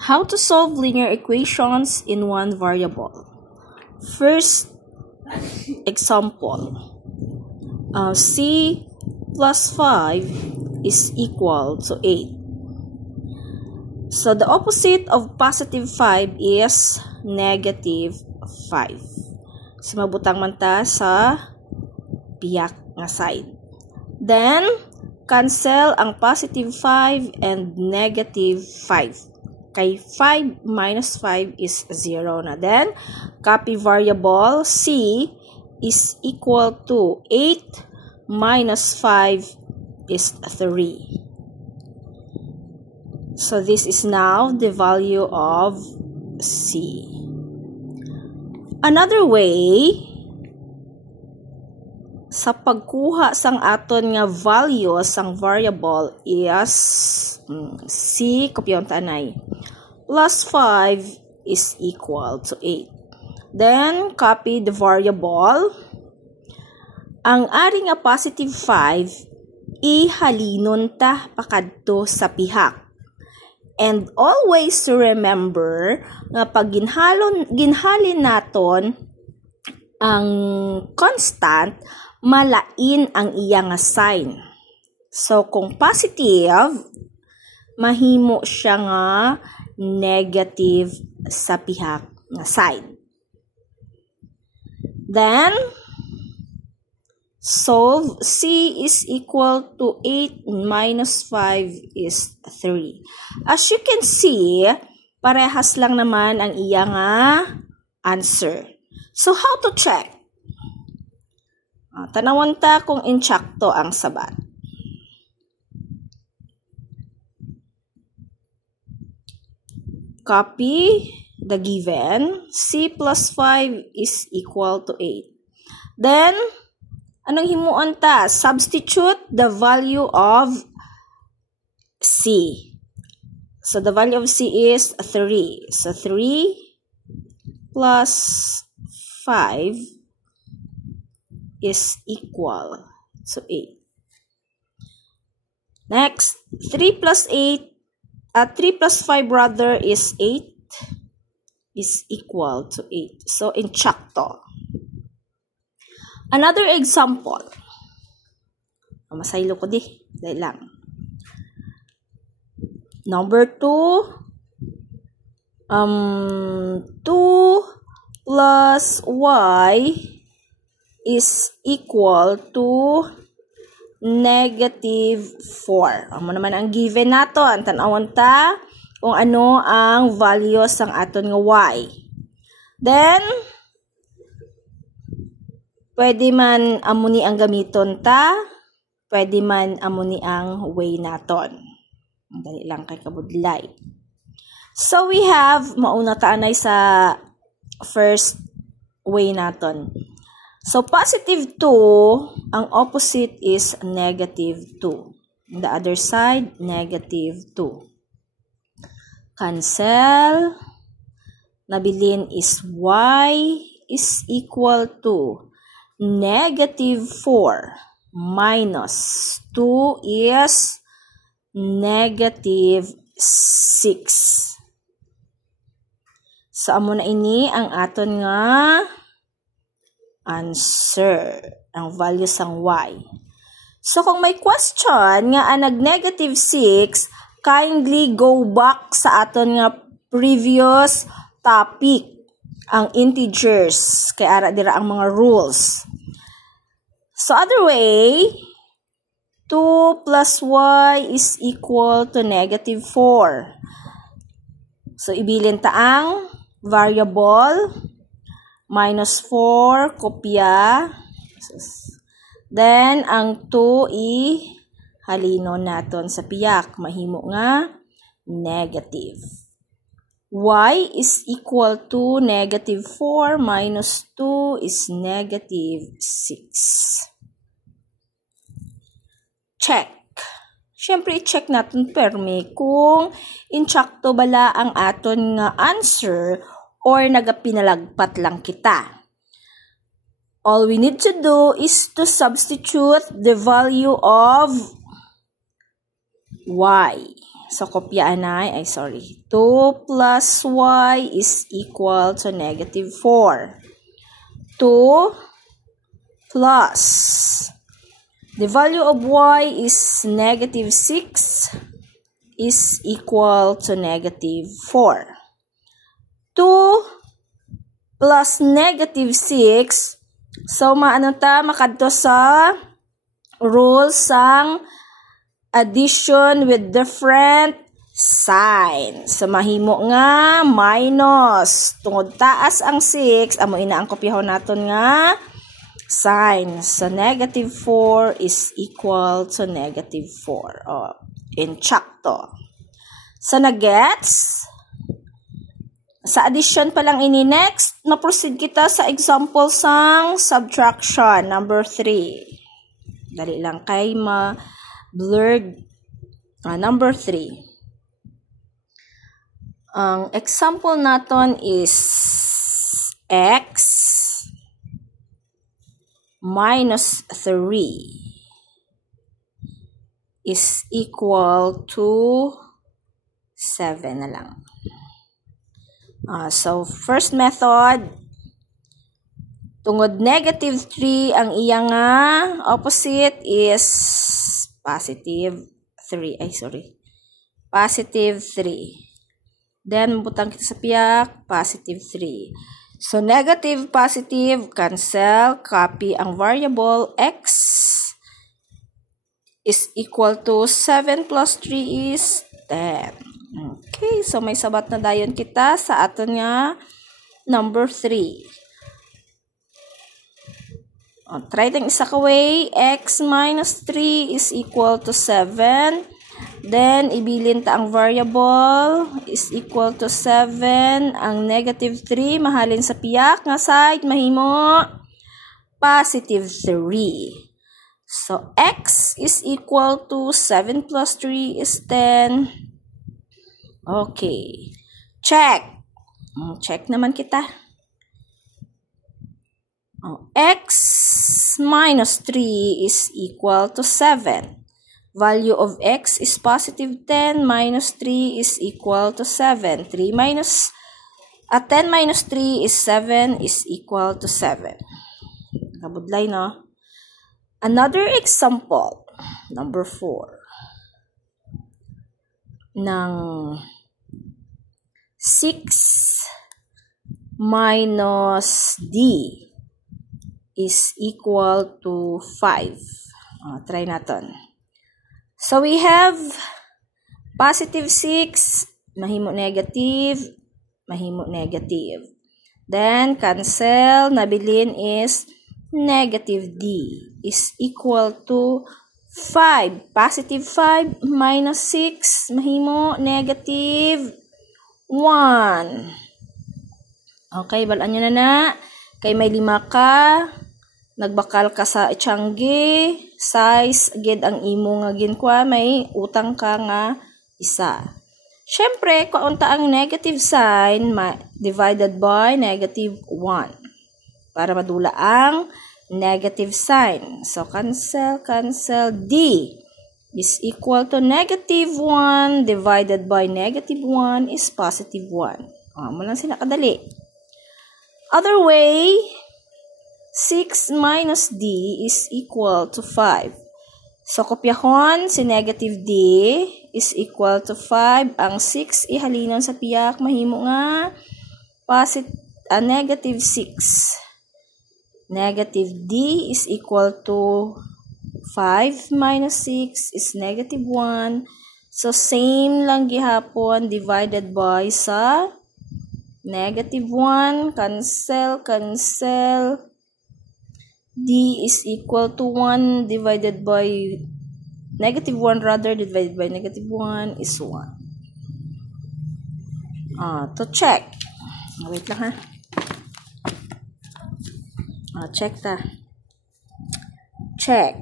How to solve linear equations in one variable. First example, c plus 5 is equal to 8. So the opposite of positive 5 is negative 5. So mabutang man ta sa biyak nga side. Then cancel ang positive 5 and negative 5. Kay 5 minus 5 is 0 na. Then, copy variable c is equal to 8 minus 5 is 3. So, this is now the value of c. Another way, sa pagkuha sang aton nga value sang variable is c, kopyaon tanay, plus 5 is equal to 8. Then, copy the variable. Ang ari nga positive 5, ihalinon ta pakadto sa pihak. And always remember nga pag ginhalin naton ang constant, malain ang iya nga sign. So, kung positive, mahimo siya nga negative sa pihak nga side. Then, solve c is equal to 8 minus 5 is 3. As you can see, parehas lang naman ang iya nga answer. So, how to check? Tanawon ta kung insakto ang sabat. Copy the given. C plus 5 is equal to 8. Then, anong himuon ta? Substitute the value of C. So, the value of C is 3. So, 3 plus 5 is equal to 8. Next, 3 plus 8, 3 plus 5 rather is 8 is equal to 8. So, insakto. Another example. Masaylo ko di. Dahil lang. Number 2. 2 plus y is equal to negative 4. Amo naman ang given nato. Ang tanawon ta kung ano ang value sang aton nga y. Then, pwede man amuni ang gamiton ta, pwede man amuni ang way naton. Dali lang kay kabudlay. So, we have, mauna taanay sa first way naton. So, positive 2, ang opposite is negative 2. On the other side, negative 2. Cancel. Nabilin is y is equal to negative 4 minus 2 is negative 6. So, amo na ini ang aton nga answer, ang value sang y. So, kung may question nga nag-negative 6, kindly go back sa aton nga previous topic, ang integers, kay ara dira ang mga rules. So, other way, 2 plus y is equal to negative 4. So, ibilin ta ang variable, minus 4, kopya. Then, ang 2 ihalinon naton sa piyak. Mahimo nga negative. Y is equal to negative 4 minus 2 is negative 6. Check. Siyempre, i-check natin permi kung insakto bala ang aton nga answer or nagapinalagpat lang kita. All we need to do is to substitute the value of y. So, kopyaan ay sorry. 2 plus y is equal to negative 4. 2 plus, the value of y is negative 6 is equal to negative 4. 2 plus negative 6, so maano ta, makadto sa rules sang addition with different sign. So, mahimo nga minus. Tungod taas ang 6, amo ina ang kopyahon naton nga sign. So, negative 4 is equal to negative 4. Oh, in to. So, na-gets? Sa addition pa lang ini. Next, na-proceed kita sa example sang subtraction. Number 3. Dali lang kay blurred. Number 3. Ang example naton is x minus 3 is equal to 7 na lang. So, first method, tungod negative 3, ang iyang opposite is positive 3. Positive 3. Then, mabutang kita sa piyak, positive 3. So, negative, positive, cancel, copy ang variable x is equal to 7 plus 3 is 10. Okay, so may sabat na dayon kita sa aton nga number 3. Try tayong isa ka way, x minus 3 is equal to 7. Then, ibilin ta ang variable is equal to 7. Ang negative 3, mahalin sa piyak nga side, mahimo positive 3. So, x is equal to 7 plus 3 is 10. Okay. Check. Check naman kita. X minus 3 is equal to 7. Value of x is positive 10 minus 3 is equal to 7. 10 minus 3 is 7 is equal to 7. Nakabudlay, no? Another example, number 4. Ng 6 minus d is equal to 5. Try natin. So, we have positive 6, mahimo negative. Then, cancel, nabilin is negative d is equal to 5. Positive 5 minus 6, mahimo negative 1. Okay, balaan nyo na. Kay may 5 ka, nagbakal ka sa itsanggi, size, agad ang imo nga ginkwa, may utang ka nga isa. Siyempre, kaunta ang negative sign, divided by negative 1. Para madula ang negative sign. So, cancel, d is equal to negative 1 divided by negative 1 is positive 1. Mo lang sinakadali. Other way, 6 minus d is equal to 5. So, kopyahon, si negative d is equal to 5. Ang 6 ihalinon sa piyak, mahimo nga negative 6. Negative d is equal to 5 minus 6 is negative 1. So, same lang gihapon divided by sa negative 1. Cancel. D is equal to 1 divided by negative 1 rather divided by negative 1 is 1. To check. Wait lang ha. Check ta. Check.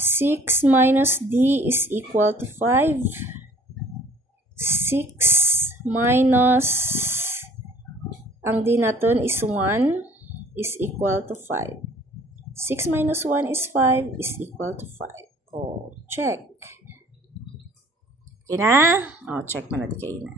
6 minus d is equal to 5. 6 minus ang d natin is 1 is equal to 5. 6 minus 1 is 5 is equal to 5. O, check. Okay na? O, check mo na di kayo na.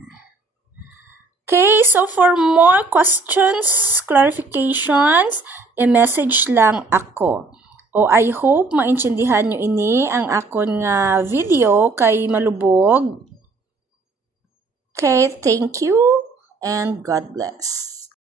Okay, so for more questions, clarifications, i-message lang ako. O I hope maintindihan nyo ini ang akon nga video kay malubog. Okay, thank you and God bless.